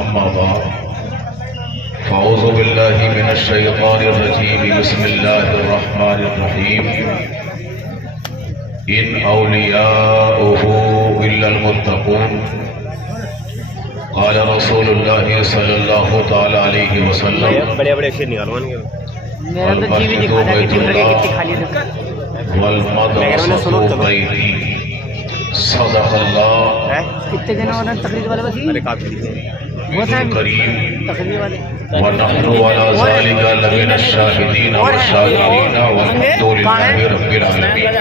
अम्मा बाद फ़अऊज़ु बिल्लाहि मिनश शैतानिर रजीम बिस्मिल्लाहिर रहमानिर रहीम इन औलियाउहु इल्लल मुत्तक़ून क़ाल रसूलुल्लाहि सल्लल्लाहु तआला अलैहि वसल्लम बड़े बड़े अक्षर निकालो मेरा तो जीवी दिखा था कि टिमर के कितनी खाली थी वल मदरसतु बैती सदक़ल्लाह कितने दिन और तकरीर वाले बस अरे काफी वो था करीम तकरीर वाले व नहनु अला ज़ालिका लमिन अश-शाहिदीन व शाकिरीन वल्हम्दुलिल्लाहि रब्बिल आलमीन।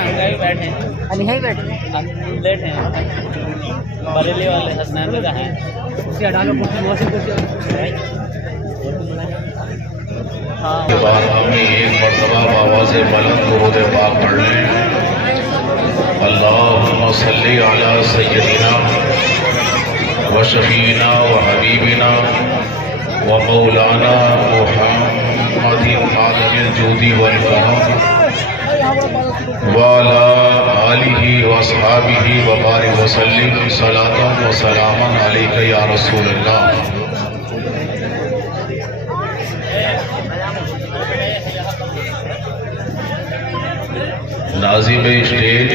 अली है बैठे लेट हैं बरेली वाले हसनैन का है कुर्सी हटा लो कुर्सी मौसी कुर्सी के बाद हमें एक मरतबा आवाज़ बुलंद दुरूद पाक पढ़ लें। अल्लाहुम्मा सल्ली अला सय्यदिना व शफीना व हबीबिना व मौलाना मुहम्मदिन आदमिल जूदी वल करम व अला आलिहि व अस्हाबिहि व बारिक व सल्लिम सलातन व सलामन अलैका या रसूलल्लाह। नाज़िम स्टेज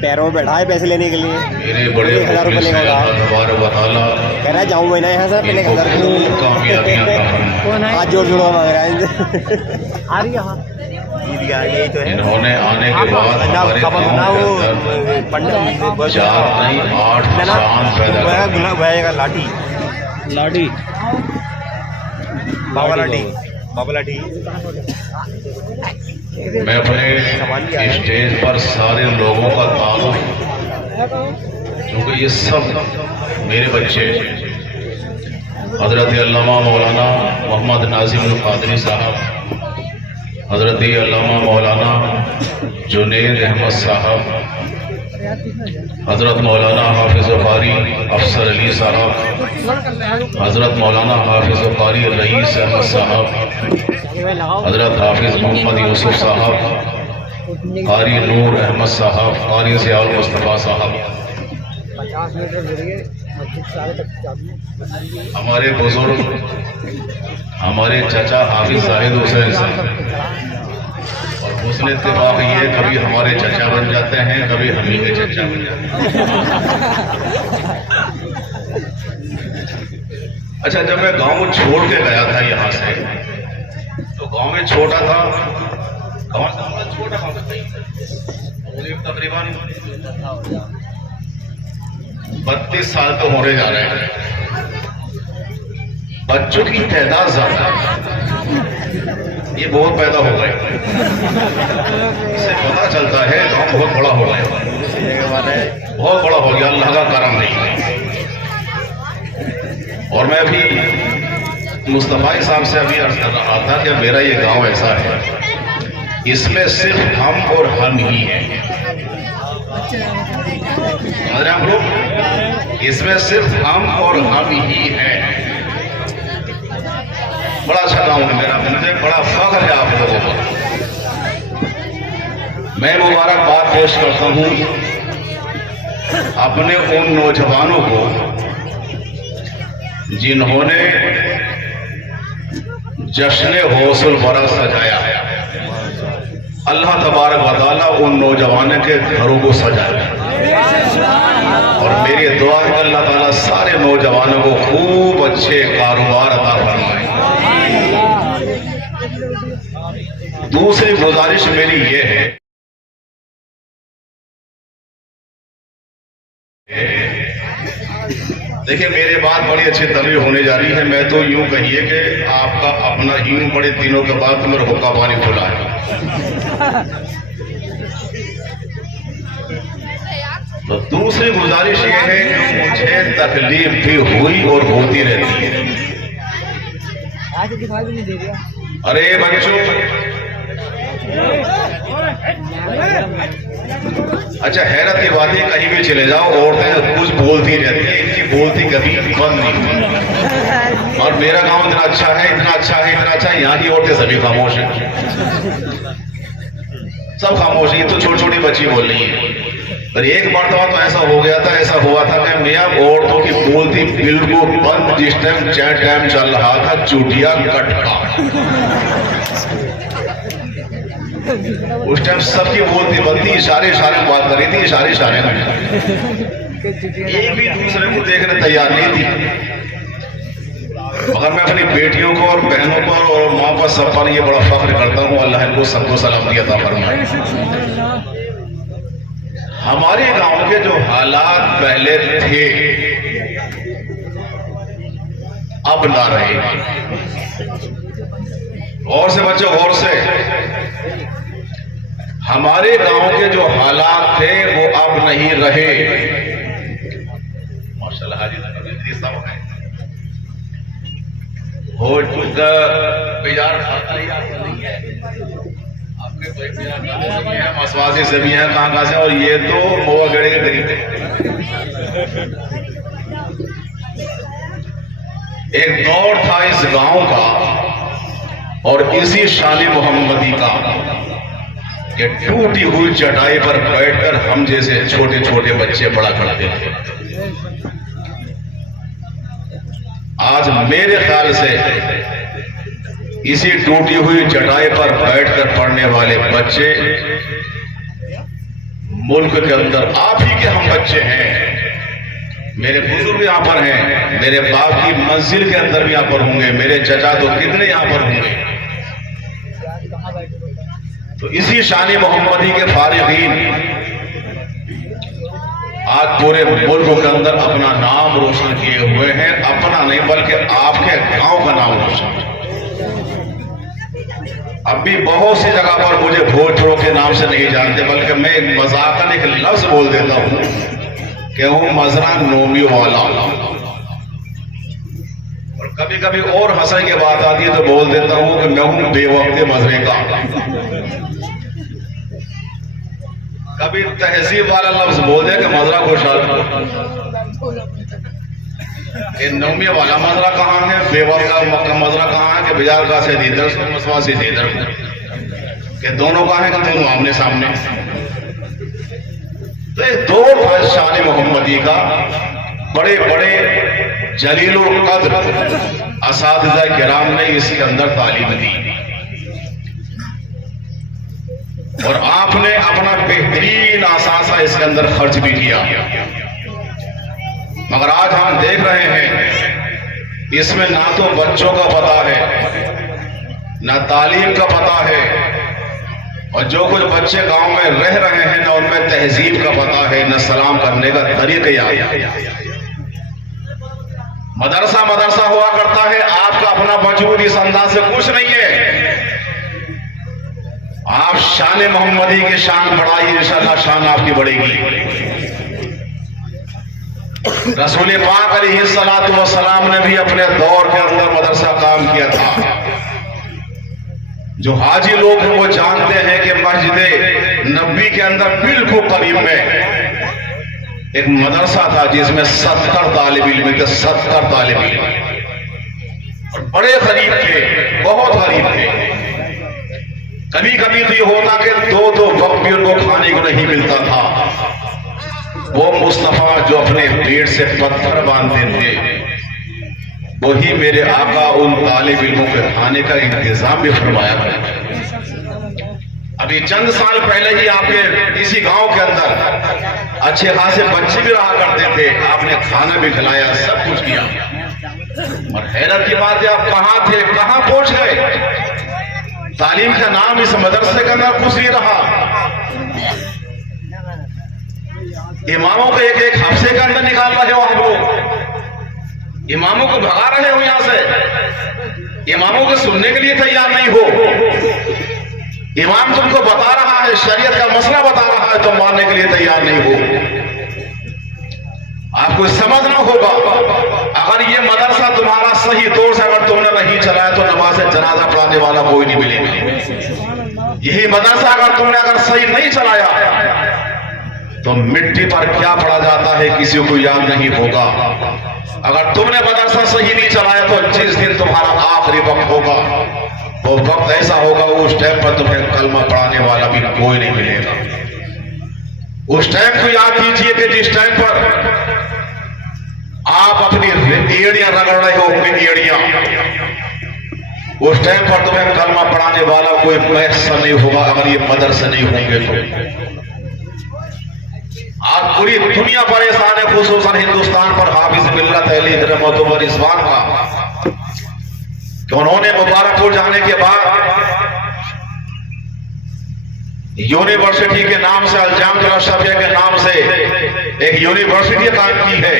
पैरों में बैठा है पैसे लेने के लिए मेरे बड़े 1000 रुपये लेगा कह रहा है जाऊँ मैं ना यहाँ से पहले 1000 रुपये कामयाबियां कौन है हाथ जोड़ जोड़ो मांग रहा है आ रही है हाँ यही तो है इन्होंने आने के बाद हमारे ना गांव वो के अंदर पंडित 4 नहीं 8 चांद पैदा कर गुलाब भाई लाठी लाडी बाबा लाठी मैं अपने स्टेज पर सारे लोगों का ताल्लुक क्योंकि ये सब मेरे बच्चे हजरत अल्लामा मौलाना मोहम्मद नाजिम अल कादरी साहब, हजरत अल्लामा मौलाना जुनैद अहमद साहब, हजरत मौलाना हाफिज़ कारी अफसर अली साहब, हजरत मौलाना हाफिज़ कारी रईस अहमद साहब, हजरत हाफिज़ मोहम्मद यूसुफ साहब, कारी नूर अहमद साहब, कारी ज़ियाउल मुस्तफ़ा साहब, 50 मीटर जरिए मस्जिद सारे तक हमारे बुजुर्ग हमारे चाचा हाफिज़ जाहिद हुसैन साहब। और हुस्न इत्तेफाक ये कभी हमारे चचा बन जाते हैं, कभी हम ही के चचा बन जाते हैं। अच्छा, जब मैं गांव छोड़ के गया था यहाँ से, तो गांव में छोटा था, गांव छोटा गांव मुझे तकरीबन 32 साल तो होने जा रहे हैं। बच्चों की तादाद ज्यादा, ये बहुत पैदा हो गए। इससे पता चलता है गांव बहुत बड़ा हो गया, बहुत बड़ा हो गया, अल्लाह का करम नहीं। और मैं अभी मुस्तफा साहब से अभी अर्ज कर रहा था कि मेरा ये गांव ऐसा है, इसमें सिर्फ हम और हम ही हैं। आप लोग, इसमें सिर्फ हम और हम ही हैं। बड़ा अच्छा गांव है मेरा, मुझे बड़ा फख्र है आप लोगों को। मैं मुबारकबाद पेश करता हूं अपने उन नौजवानों को जिन्होंने जश्न हौसल बरा सजाया। अल्लाह तबारक व तआला उन नौजवानों के घरों को सजाया। और मेरी दुआ है अल्लाह ताला सारे नौजवानों को खूब अच्छे कारोबार अता फरमाए। दूसरी गुजारिश मेरी ये है, देखिए मेरे बात बड़ी अच्छी तबीर होने जा रही है। मैं तो यूं कहिए कि आपका अपना यूं बड़े दिनों के बाद तो मेरा हुक्का पानी खुला है। तो दूसरी गुजारिश ये है कि मुझे तकलीफ भी हुई और होती रहती है। आज दिखाई भी नहीं दे रहा। अरे बच्चों, अच्छा हैरत की बात है, कहीं भी चले जाओ औरतें कुछ बोलती रहती है, इनकी बोलती कभी बंद नहीं हुई। और मेरा गांव इतना अच्छा है, इतना अच्छा है, इतना अच्छा है, यहाँ की औरतें सभी खामोश हैं, सब खामोश है। ये तो छोटी छोटी बच्ची बोल रही है। पर एक मरतबा तो ऐसा हो गया था, ऐसा हुआ था कि मियाँ औरतों की बोलती बिल्कुल बंद, जिस टाइम चैट टाइम चल रहा था चुटिया कटका, उस टाइम सबकी बोलती बनती, इशारे इशारे में बात कर रही थी, इशारे इशारे में, एक भी दूसरे को देखने तैयार नहीं थी। मगर मैं अपनी बेटियों को और बहनों पर और माँ पर सब पर ये बड़ा फख्र करता हूँ, अल्लाह इनको सबको सलामती अता फरमाए। हमारे गांव के जो हालात पहले थे अब ना रहे। गौर से बच्चों, गौर से, हमारे गांव के जो हालात थे वो अब नहीं रहे। माशाल्लाह हाजी साहब हो चुका बाजार खाता ही आपको नहीं है, आपके मसवासी से भी है, कहाँ से, और ये तो मोवा गड़े के करीब है। एक दौर था इस गांव का और इसी शान मोहम्मदी का कि टूटी हुई चटाई पर बैठकर हम जैसे छोटे छोटे बच्चे पढ़ा करते थे। आज मेरे ख्याल से इसी टूटी हुई चटाई पर बैठकर पढ़ने वाले बच्चे मुल्क के अंदर आप ही के हम बच्चे हैं। मेरे बुजुर्ग यहाँ पर हैं, मेरे बाप की मंजिल के अंदर भी यहाँ पर होंगे, मेरे चचा तो कितने यहाँ पर होंगे। तो इसी शान मोहम्मदी के फारिगीन आज पूरे मुल्क के अंदर अपना नाम रोशन किए हुए हैं, अपना नहीं बल्कि आपके गांव का नाम रोशन। अब भी बहुत सी जगह पर मुझे भोजपुरों के नाम से नहीं जानते, बल्कि मैं मजाकन एक लफ्ज बोल देता हूं कि हूं मजरा नोमी वाला, और कभी कभी और हंसने की बात आती है तो बोल देता हूं कि मैं हूं बेवक्त मजरे का। कभी तहजीब वाला लफ्ज बोल दे कि मजरा खुशहाल, नौमी वाला मजरा कहाँ है, बेवक्त का मजरा कहाँ है, कि बाजार का से दीदर मसवा से दीदर, कि दोनों कहाँ है, कि दोनों आमने सामने। तो एक दौर था शान मोहम्मदी का, बड़े बड़े जलीलो कद्र असातिज़ा किराम ने इसके अंदर तालीम दी और आपने अपना बेहतरीन आसासा इसके अंदर खर्च भी किया। मगर आज हम देख रहे हैं इसमें ना तो बच्चों का पता है, ना तालीम का पता है, और जो कुछ बच्चे गांव में रह रहे हैं ना उनमें तहजीब का पता है, ना सलाम करने का तरीका याद। मदरसा मदरसा हुआ करता है, आपका अपना वजूद इस अंदाज से कुछ नहीं है। आप शान मोहम्मदी की शान बढ़ाइए, इंशाअल्लाह शान आपकी बढ़ेगी। रसूल पाक अलैहिस्सलातु वस्सलाम ने भी अपने दौर के अंदर मदरसा काम किया था। जो हाजी लोग हैं वो जानते हैं कि मस्जिद नबी के अंदर बिल्कुल करीब में एक मदरसा था जिसमें 70 तालिब इल्म थे, 70 तालिब इल्म, और बड़े गरीब थे, बहुत गरीब थे। कभी कभी तो ये होता कि दो वक्त भी उनको खाने को नहीं मिलता था। वो मुस्तफा जो अपने पेट से पत्थर बांधते थे, वही मेरे आका उन तालिब इल्मों के खाने का इंतजाम भी फरमाया था। अभी चंद साल पहले ही आपके इसी गांव के अंदर अच्छे खासे बच्चे भी रहा करते थे, आपने खाना भी खिलाया, सब कुछ किया। और हैरत की बात है, आप कहां थे, कहां पहुंच गए? तालीम का नाम इस मदरसे का नाम कुछ नहीं रहा। इमामों को एक एक हफ्ते के अंदर निकाल रहे हो आप लोग, इमामों को भगा रहे हो यहां से, इमामों को सुनने के लिए तैयार नहीं हो। इमाम तुमको बता रहा है, शरीयत का मसला बता रहा है, तो मानने के लिए तैयार नहीं हो। आपको समझना होगा, अगर ये मदरसा तुम्हारा सही तौर से अगर तुमने नहीं चलाया तो नमाज जनाजा पढ़ाने वाला कोई नहीं मिलेगा। यही मदरसा अगर तुमने अगर सही नहीं चलाया तो मिट्टी पर क्या पड़ा जाता है किसी को याद नहीं होगा। अगर तुमने मदरसा सही नहीं चलाया तो जिस दिन तुम्हारा आखिरी वक्त होगा वो वक्त ऐसा होगा, उस टाइम पर तुम्हें कलमा पढ़ाने वाला भी कोई नहीं मिलेगा। उस टाइम को याद कीजिए कि जिस टाइम पर आप अपनी एड़ियां रगड़ रहे होंगे, एड़ियां, उस टाइम पर तुम्हें कलमा पढ़ाने वाला कोई मैसा नहीं होगा अगर ये मदरसे नहीं होंगे तो। आज पूरी दुनिया परेशान है, खुसूसन हिंदुस्तान पर हाफिज मिल्लत अली रहमतुल्लाह रिजवान का, कि उन्होंने मुबारकपुर जाने के बाद यूनिवर्सिटी के नाम से, अलजामिया अशरफिया के नाम से एक यूनिवर्सिटी कायम की है।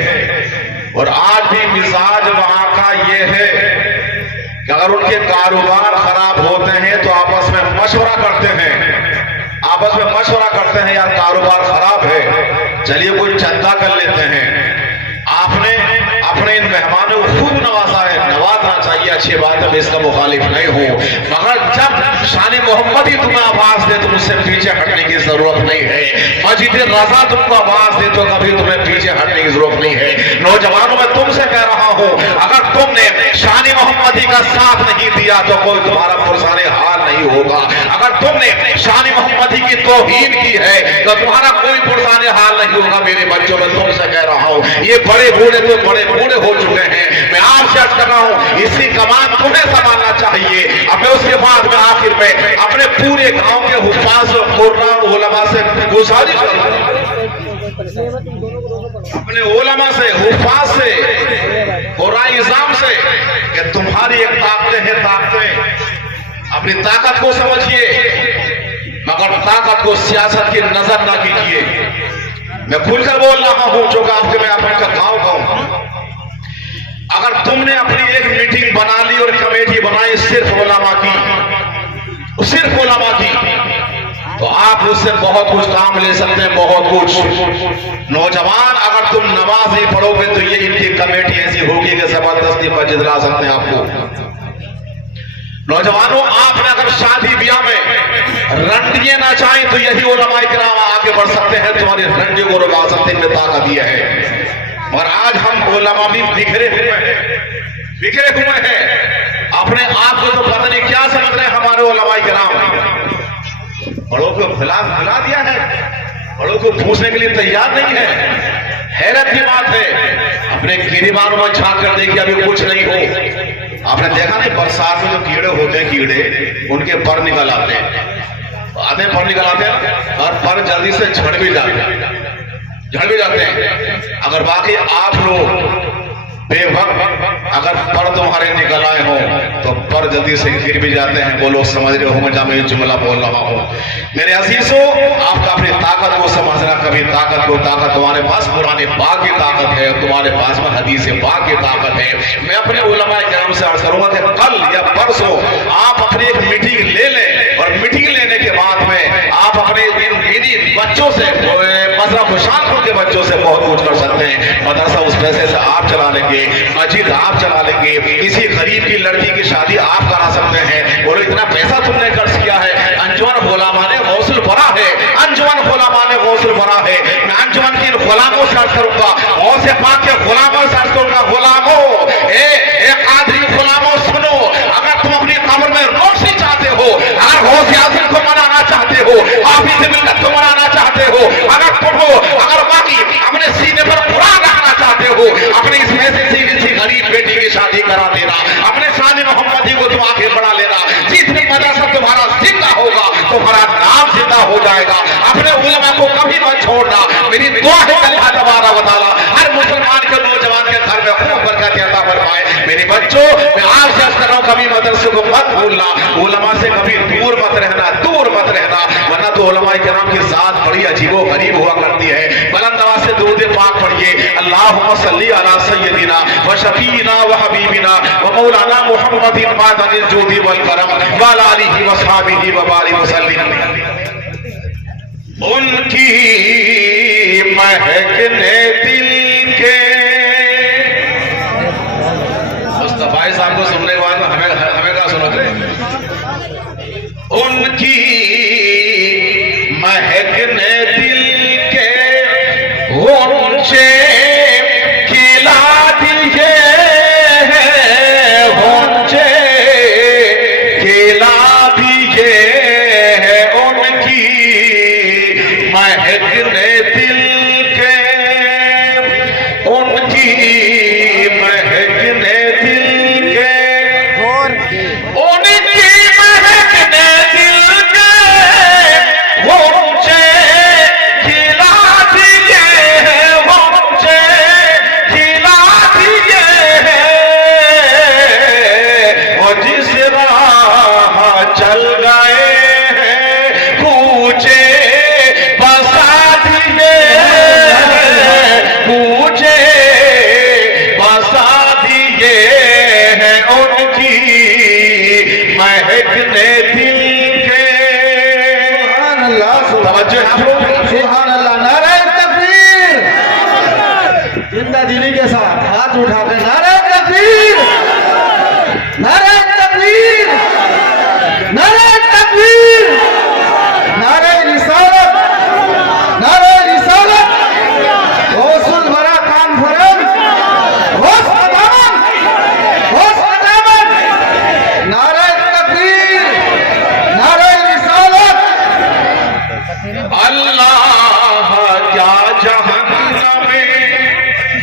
और आज भी मिजाज वहां का ये है कि अगर उनके कारोबार खराब होते हैं तो आपस में मशवरा करते हैं, आपस में मशवरा करते हैं, यार कारोबार खराब है, चलिए कोई चंदा कर लेते हैं। आपने अपने इन मेहमानों को खूब नवाजा है, नवाजना चाहिए, अच्छी बात है, मैं इसका मुखालिफ नहीं हूं, मगर जब शान मोहम्मद ही तुम्हें आवाज दे तो मुझसे पीछे हटने की जरूरत नहीं है। मस्जिद रजा तुमको आवाज दे तो कभी तुम्हें पीछे हटने की जरूरत नहीं है। नौजवानों, मैं तुमसे कह रहा हूं, अगर तुमने शान मोहम्मदी का साथ नहीं दिया तो कोई तुम्हारा पुरसाने हाल नहीं होगा। अगर तुमने शान मोहम्मदी की तौहीन की है तो तुम्हारा कोई पुरसाने हाल नहीं होगा। मेरे बच्चों, मैं तुमसे कह रहा हूं, ये बड़े बूढ़े तो बड़े बूढ़े हो चुके हैं, मैं आपसे अर्ज कर रहा हूं, इसी कमान तुम्हें संभालना चाहिए। अब मैं उसके बाद में आखिर में अपने पूरे गांव के हुफ्फाज और उलमा से गुजारिश करूंगा, अपने उलमा से, हुफ्फाज से, कुरान से, कि तुम्हारी एक ताकतें हैं, ताकतें, अपनी ताकत को समझिए, मगर ताकत को सियासत की नजर ना कीजिए। मैं खुलकर बोल रहा हूं, जो आपके मैं अपने गांव का हूं। अगर तुमने अपनी एक मीटिंग बना ली और कमेटी बनाई सिर्फ उलमा की, सिर्फ उलमा की, तो आप उससे बहुत कुछ काम ले सकते हैं, बहुत कुछ। नौजवान, अगर तुम नमाज नहीं पढ़ोगे तो ये इनकी कमेटी ऐसी होगी कि जबरदस्ती मस्जिद ला सकते हैं आपको। नौजवानों, आपने अगर शादी ब्याह में रंडिये ना चाहें तो यही उलमा इकराम आगे बढ़ सकते हैं, तुम्हारी रंडियों को रुका सकते हैं, ताकत यह है। और आज हम उलमा भी बिखरे हुए हैं, बिखरे हुए हैं, अपने आप को तो पता नहीं क्या समझ रहे हैं हमारे उलमा इकराम। बड़ों को भुला दिया है, बड़ों को पूछने के लिए तैयार नहीं है। हैरत की बात है, अपने गिरिबानों में झांक कर देखिए, अभी कुछ नहीं हो। आपने देखा नहीं, बरसात में जो कीड़े होते हैं, कीड़े उनके पर निकल आते हैं, आधे पर निकल आते हैं और पर जल्दी से झड़ भी जाते हैं। अगर बाकी आप लोग बेवक्त अगर पर तुम्हारे निकल आए हो तो पर जल्दी से गिर भी जाते हैं। वो लोग समझ रहे हो जब मैं जुमला बोल रहा हूं। मेरे अजीजों, आपका अपनी ताकत को समझना, कभी ताकत तुम्हारे पास पुराने बाग की ताकत है, तुम्हारे पास में हदीस बाग की ताकत है। मैं अपने उलमा किराम से अर्ज करूंगा कि कल या परसों आप अपनी एक मीटिंग ले लें, और मीटिंग लेने के बाद में आप अपने इन बच्चों से, मदरसा खुशालपुर के बच्चों से बहुत कुछ कर सकते हैं। मदरसा उस पैसे से आप चला लेंगे, मस्जिद आप चला लेंगे, किसी गरीब की लड़की की शादी आप करा सकते हैं। और इतना पैसा तुमने खर्च किया है। अंजुमन गुलामा ने गौसुल भरा है, अंजुमन गुलामा ने गौसुल भरा है। मैं अंजुमन की गुलामों से अर्ज करूंगा, गौसे पाक के गुलामों से अर्ज करूंगा, गुलामों, कादरी गुलामों, सुनो, अगर तुम अपनी कब्र में रोशनी चाहते हो, अगर गौसे आज़म को मनाना चाहते हो, हाफिज़ मिल्लत को मनाना चाहते हो, अगर पढ़ो, अगर बाकी अपने सीने पर कुरान रखना चाहते हो, अपने इस ऐसी गरीब बेटी की शादी करा देना, अपने शान मोहम्मदी को तुम आगे बढ़ा लेना। जिस दिन मदरसा तुम्हारा जिंदा होगा तुम्हारा नाम जिंदा हो जाएगा। अपने उलमा को कभी मत छोड़ना। मेरी दुआ है अल्लाह तबारक व तआला हर मुसलमान के नौजवान के घर में खूब बरकत अता फरमाए। मेरे बच्चों, मैं आपसे अर्ज कर रहा हूं, कभी मदरसे को मत भूलना, उलमा से कभी दूर मत रहना, दूर मत रहना, वरना तो उलमा किराम की जात बड़ी अजीबो गरीब हुआ करती है। बुलंद आवाज से दुरूद पाक पढ़िए, अल्लाहुम्मा सल्ली अला सय्यदिना व शफीना व हबीबिना व मौलाना मुहम्मदिन मादनिल जूदी वल करम व अला आलिहि व सहाबिहि व बारिक वसल्लम। उनकी महकने दिल के, मुस्तफा साहब को सुनने के बाद हमें क्या सुनोगे? उनकी महकने दिल के ऊंचे खिला दिए हैं, ऊंचे खिला दिए हैं, उनकी महकने महकने दिल के, और उनकी महकने दिल के वो मुझे खिला दिए हैं, वो मुझे खिला दिए हैं। वो जिस राह चल गए हैं पूछे बसा दिए हैं, पूछे बसा दिए हैं उनकी महकने दिल के। तवज्जो है आप लोग। सुभान अल्लाह, नारे तकबीर। जिंदा दिली के साथ हाथ उठाकर नारे तकबीर, नारे तकबीर, नारे तकबीर, नारे रिसालत, नारे रिसालत। गौसुल वरा कॉन्फ्रेंस, गौस अदामत, गौस अदामत। नारे तकबीर, नारे रिसालत। अल्लाह क्या जहन्नम में,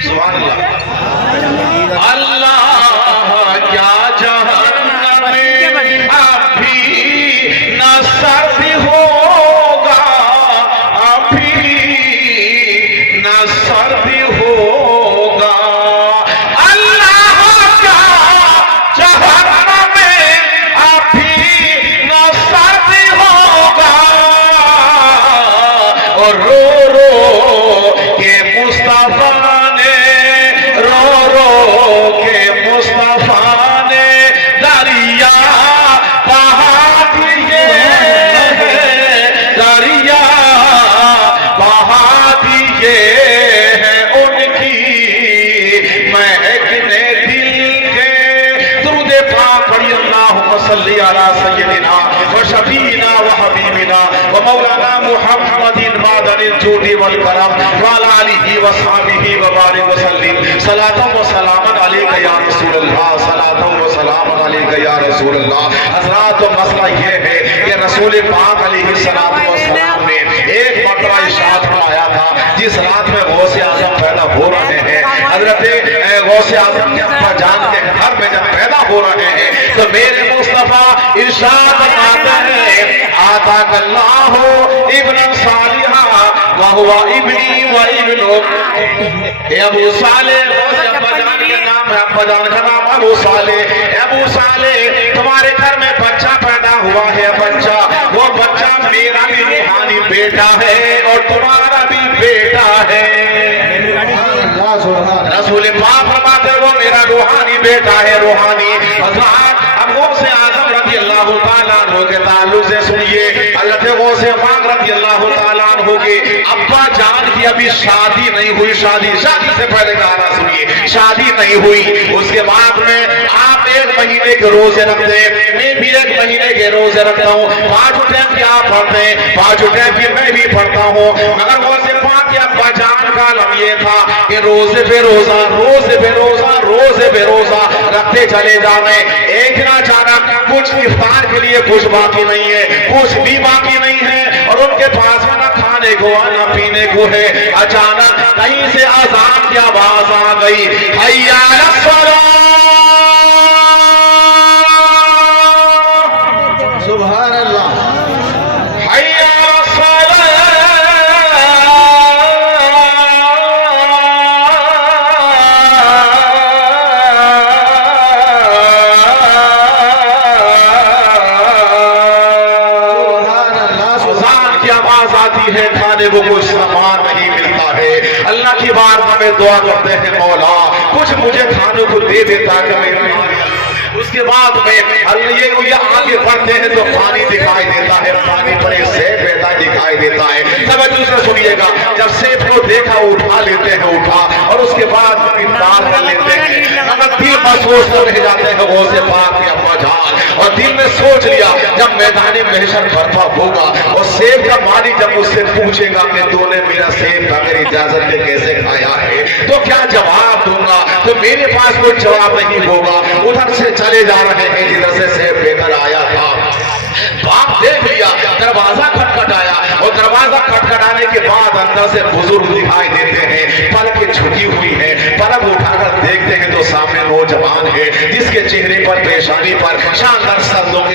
सुभान अल्लाह, अल्लाह क्या जहन्नम में अभी न सर्द होगा, अभी न सर्द होगा। अल्लाह क्या जहन्नम में अभी न सर्द होगा। और रो रो के मुस्तफा ने, रो रो के मुस्तफा ने दरिया बहा दिए हैं, दरिया बहा दिए हैं उनकी महकने दिल के। दुरूद पाक पढ़ी, अल्लाहुम्मा सल्ली अला सय्यदिना व शफीना व हबीबिना व मौलाना मुहम्मदिन मादनिल जूदी वल करम व अला आलिहि व सहाबिहि व बारिक व सल्लिम सलातन व सलामन अलैका या रसूल अल्लाह, सलातन व सलामन अलैका या रसूल अल्लाह। हज़रात, तो मसला ये है कि रसूल पाक अलैहिस्सलाम ने एक मरतबा इरशाद फरमाया था, जिस रात में गौसे आज़म पैदा हो रहे हैं, हजरत गौसे आज़म के अब्बा जान के घर में जब पैदा हो रहे हैं, तो मेरे मुस्तफा इरशाद फरमाते हैं, आता कल्लाहु इब्न सालिहा व हुवा इब्नी व इब्नु अबू साले। अब्बा जान के नाम है, अब्बा जान का नाम अबू साले। अबू साले, तुम्हारे घर में बच्चा पैदा हुआ है, बच्चा, वो बच्चा मेरा भी रूहानी बेटा है और तुम्हारा भी बेटा है। रसूल पाक फरमाते वो मेरा रूहानी बेटा है, रूहानी। हज़रत अब गौसे आज़म रज़ी अल्लाह ताला अन्हु के ताल्लुक से सुनिए, हज़रत गौसे पाक रज़ी अल्लाह ताला अन्हु के अब्बा जान की अभी शादी नहीं हुई, शादी से पहले गाना सुनिए, शादी नहीं हुई। उसके बाद में आप 1 महीने के रोजे रखते हैं, मैं भी 1 महीने के रोजे रखता हूँ। 5 टाइम की आप पढ़ते हैं, 5 टाइम की मैं भी पढ़ता हूँ। मगर गौसे पाक के अब्बा जान का आलम ये था कि रोजे पे रोजा, रोजे पे रोजा, रोजे पे रोजा रखते चले जा रहे। एक दिन अचानक कुछ इफ्तार के लिए कुछ बाकी नहीं है, कुछ भी बाकी नहीं है, और उनके पास में ना खाने को ना पीने को है। अचानक कहीं से अजान की आवाज आ गई, हैया अलस सलाह। सुभान अल्लाह, हैया अलस सलाह। है, खाने को कोई सामान नहीं मिलता है। अल्लाह की बार हमें दुआ करते हैं, मौला कुछ मुझे खाने को दे देता कि मैं। उसके बाद में ये आगे बढ़ते हैं तो पानी दिखाई देता है, पानी पर एक सेब बैठा दिखाई देता है। तब दूसरा सुनिएगा, जब सेब को देखा उठा लेते हैं, उठा, और उसके बाद इफ्तार कर लेते हैं। मगर दिल में सोच कर रह जाते हैं वो से पाक या मजान, और दिल में सोच लिया जब मैदान महशर बर्पा होगा और सेब का मालिक जब उससे पूछेगा कि तूने मेरा सेब बगैर इजाजत के कैसे खाया है, तो क्या जवाब दूंगा? तो मेरे पास कोई जवाब नहीं होगा। उधर से चले जा रहे हैं जिधर से सेब लेकर आया था। बाप देख लिया, दरवाजा खटखटाया, और दरवाजा खटखटाने के बाद अंदर से बुजुर्ग दिखाई देते हैं, पलकें झुकी हुई है, पलक उठाकर देखते हैं तो सामने नौजवान है जिसके चेहरे पर, पेशानी पर शानदार शब्दों के